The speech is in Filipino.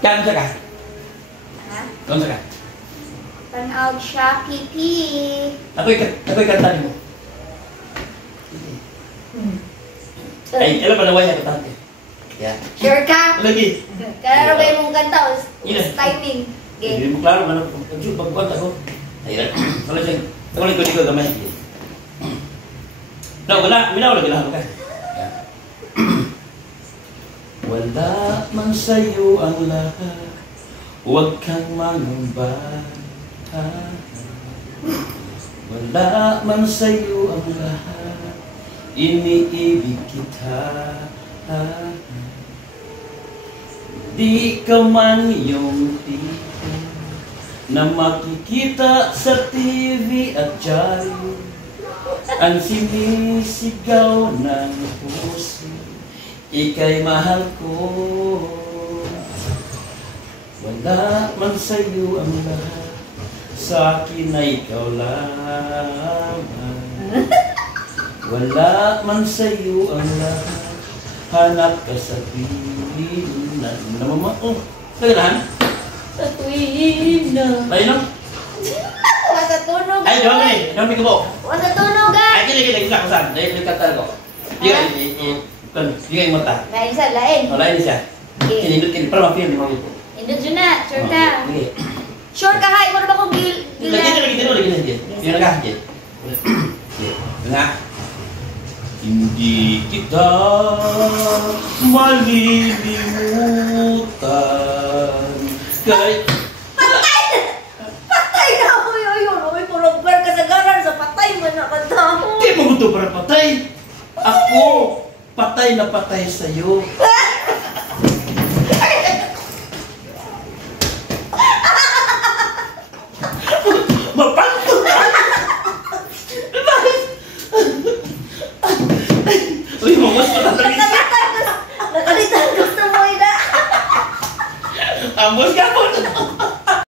Kan sa ka? Ha? Kan sa ka? Tanaw siya, Kiki. Ako'y kanta mo. Ay, alam pa na wala ka tante. Yeah. Sure ka? Lagi. Kaya ba mong kanta? Yes. Timing. Hindi mo klaro man ako. Pagkuhan ako. Ayun. Wala siya. Ako lang ko gamay. No, wala. Minaw lagi lang ka. Wala man sa'yo ang lahat, huwag kang mangamba. Wala man sa'yo ang lahat, iniibig kita. Di ka man yung tipo na makikita sa TV at dyaryo, ang sinisigaw ng puso, ika'y mahal ko. Wala man sa'yo ang lahat, sa akin ay ikaw lamang. Wala man sa'yo ang lahat, hanap ka sa tuwing na namamao. Kailan? Sa tuwing na. Ay, no? Wala sa tunog. Ay, doon eh. Doon ko po. Wala sa tunog, Ay, kili sa kusan. Dahil kata ko. Di kayo mata. Lain sa lain. Lain siya. Inindot kayo. Para ma-film mo. Indot yun na. Sure ka. Sure ka, ha? Ikaw na ba kung Lagi dito. Yun na ka. Nga. Hindi kita malilimutan. Kay... Patay na ako yun. Uy, purong bar kasagaran sa patay man na kanta mo. Hindi mo ito para patay. Ako, patay na patay sa'yo. Mapanto ka! Bakit? Uy, mamos pa na Nakalitan gusto mo ina. Ambos ka po.